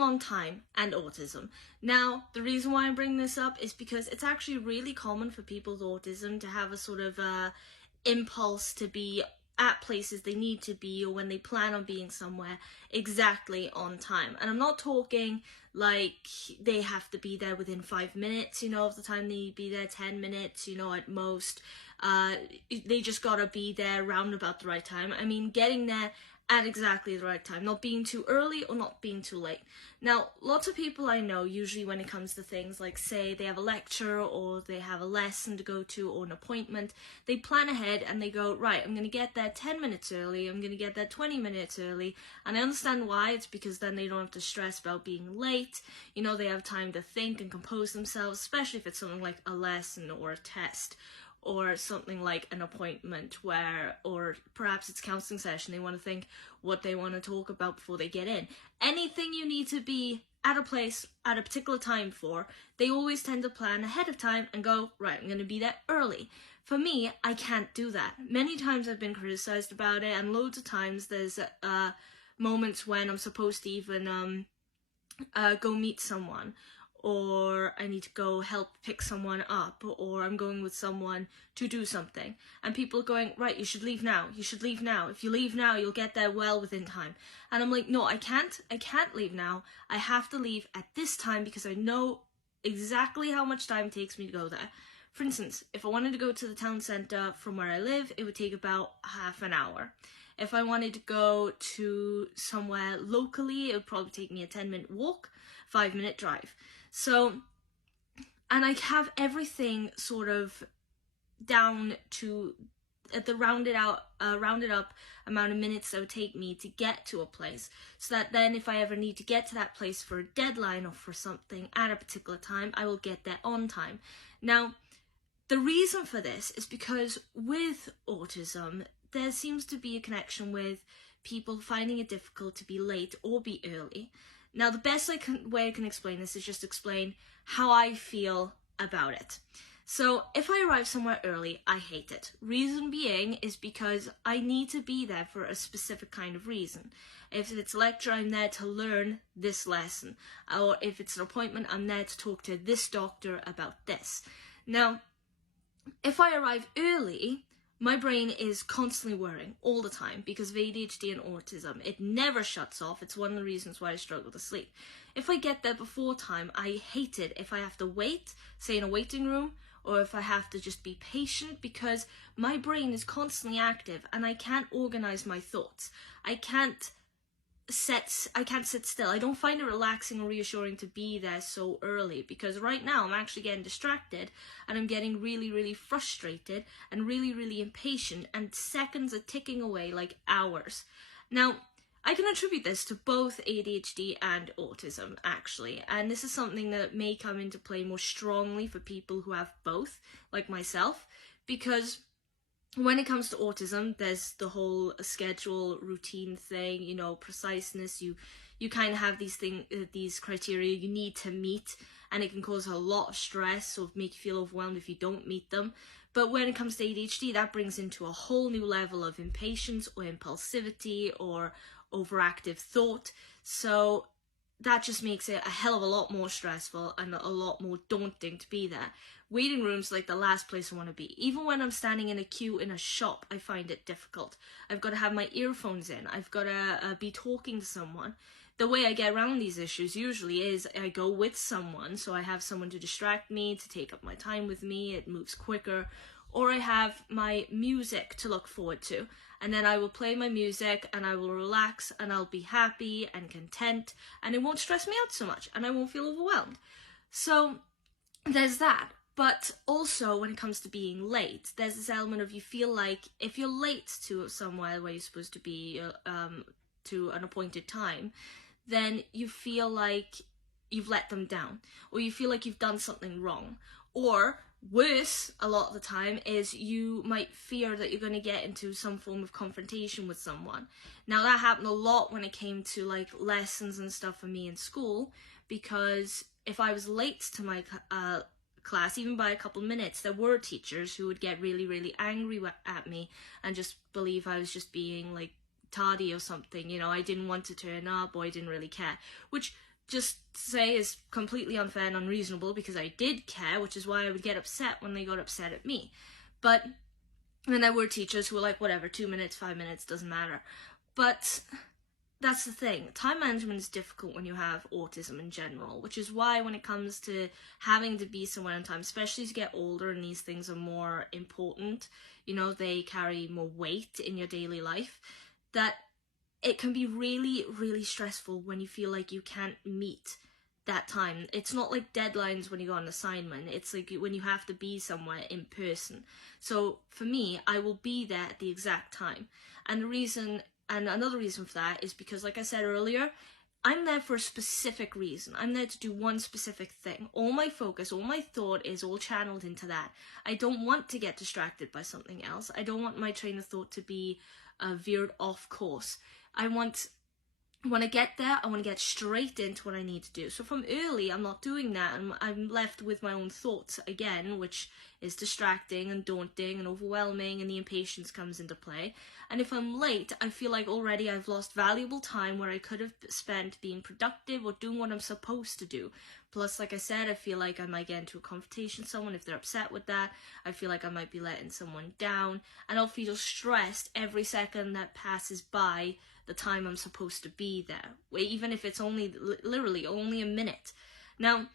being on time and autism. Now, the reason why I'm bringing this up is because it's actually really common for people with autism to have a sort of impulse to be at places they need to be, or when they plan on being somewhere, exactly on time. And I'm not talking like they have to be there within 5 minutes, of the time. They need to be there 10 minutes, at most. They just gotta be there round about the right time. I mean, getting there at exactly the right time, not being too early or not being too late. Now, lots of people I know, usually when it comes to things like, say, they have a lecture or they have a lesson to go to or an appointment, they plan ahead and they go, right, I'm going to get there 10 minutes early, I'm going to get there 20 minutes early, and I understand why. It's because then they don't have to stress about being late. They have time to think and compose themselves, especially if it's something like a lesson or a test, or something like an appointment or perhaps it's a counselling session. They want to think what they want to talk about before they get in. Anything you need to be at a place at a particular time for, they always tend to plan ahead of time and go, right, I'm going to be there early. For me, I can't do that. Many times I've been criticized about it, and loads of times there's moments when I'm supposed to even go meet someone, or I need to go help pick someone up, or I'm going with someone to do something, and people are going, right, you should leave now, if you leave now you'll get there well within time. And I'm like, no, I can't leave now. I have to leave at this time because I know exactly how much time it takes me to go there. For instance, if I wanted to go to the town centre from where I live, it would take about half an hour. If I wanted to go to somewhere locally, it would probably take me a 10-minute walk, 5-minute drive. So, and I have everything sort of down to the rounded up amount of minutes that would take me to get to a place, so that then if I ever need to get to that place for a deadline or for something at a particular time, I will get there on time. Now, the reason for this is because with autism, there seems to be a connection with people finding it difficult to be late or be early. Now, the best way I can explain this is just explain how I feel about it. So, if I arrive somewhere early, I hate it. Reason being is because I need to be there for a specific kind of reason. If it's a lecture, I'm there to learn this lesson. Or if it's an appointment, I'm there to talk to this doctor about this. Now, if I arrive early, my brain is constantly worrying all the time because of ADHD and autism. It never shuts off. It's one of the reasons why I struggle to sleep. If I get there before time, I hate it if I have to wait, say in a waiting room, or if I have to just be patient, because my brain is constantly active and I can't organize my thoughts. I can't sit still. I don't find it relaxing or reassuring to be there so early, because right now I'm actually getting distracted and I'm getting really, really frustrated and really, really impatient, and seconds are ticking away like hours. Now, I can attribute this to both ADHD and autism, actually, and this is something that may come into play more strongly for people who have both, like myself, because when it comes to autism, there's the whole schedule, routine thing, preciseness. You kind of have these criteria you need to meet, and it can cause a lot of stress or make you feel overwhelmed if you don't meet them. But when it comes to ADHD, that brings into a whole new level of impatience or impulsivity or overactive thought. So that just makes it a hell of a lot more stressful and a lot more daunting to be there. Waiting rooms like the last place I want to be. Even when I'm standing in a queue in a shop, I find it difficult. I've got to have my earphones in. I've got to be talking to someone. The way I get around these issues usually is I go with someone, so I have someone to distract me, to take up my time with me, it moves quicker, or I have my music to look forward to, and then I will play my music and I will relax and I'll be happy and content, and it won't stress me out so much and I won't feel overwhelmed. So there's that. But also, when it comes to being late, there's this element of you feel like if you're late to somewhere where you're supposed to be to an appointed time, then you feel like you've let them down, or you feel like you've done something wrong. Or worse, a lot of the time, is you might fear that you're going to get into some form of confrontation with someone. Now, that happened a lot when it came to like lessons and stuff for me in school, because if I was late to my class, even by a couple minutes, there were teachers who would get really, really angry at me and just believe I was just being like tardy or something, I didn't want to turn up, or I didn't really care, which just say is completely unfair and unreasonable, because I did care, which is why I would get upset when they got upset at me. But then there were teachers who were like, whatever, 2 minutes, 5 minutes, doesn't matter. But that's the thing. Time management is difficult when you have autism in general, which is why when it comes to having to be somewhere on time, especially as you get older and these things are more important, you know, they carry more weight in your daily life, that it can be really, really stressful when you feel like you can't meet that time. It's not like deadlines when you go on assignment. It's like when you have to be somewhere in person. So for me, I will be there at the exact time. And another reason for that is because, like I said earlier, I'm there for a specific reason. I'm there to do one specific thing. All my focus, all my thought is all channeled into that. I don't want to get distracted by something else. I don't want my train of thought to be veered off course. When I get there, I want to get straight into what I need to do. So from early, I'm not doing that. I'm left with my own thoughts again, which is distracting and daunting and overwhelming, and the impatience comes into play. And if I'm late, I feel like already I've lost valuable time where I could have spent being productive or doing what I'm supposed to do. Plus, like I said, I feel like I might get into a confrontation with someone if they're upset with that. I feel like I might be letting someone down, and I'll feel stressed every second that passes by the time I'm supposed to be there, even if it's only literally only a minute. Now,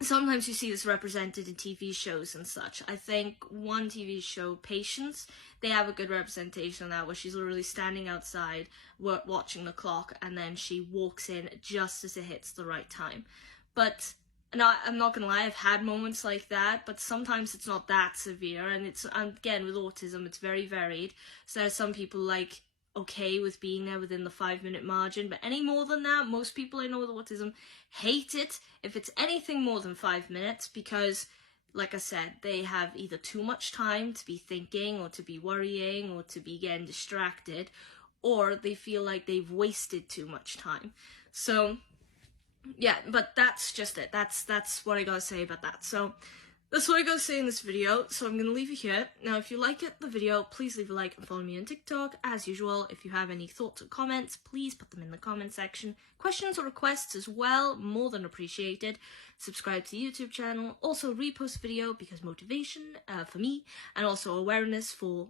sometimes you see this represented in TV shows and such. I think one TV show, Patience, they have a good representation of that, where she's literally standing outside watching the clock, and then she walks in just as it hits the right time. But I'm not gonna lie, I've had moments like that, but sometimes it's not that severe, and it's, again, with autism, it's very varied. So there's some people like okay with being there within the 5-minute margin, but any more than that, most people I know with autism hate it if it's anything more than 5 minutes, because, like I said, they have either too much time to be thinking or to be worrying or to be getting distracted, or they feel like they've wasted too much time. So yeah, but that's just it. That's what I gotta say about that. So that's what I gotta say in this video, so I'm gonna leave it here. Now, if you like the video, please leave a like and follow me on TikTok. As usual, if you have any thoughts or comments, please put them in the comment section. Questions or requests as well, more than appreciated. Subscribe to the YouTube channel. Also, repost video, because motivation for me, and also awareness for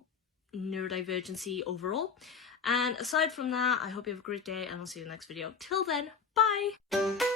neurodivergency overall. And aside from that, I hope you have a great day, and I'll see you in the next video. Till then, bye!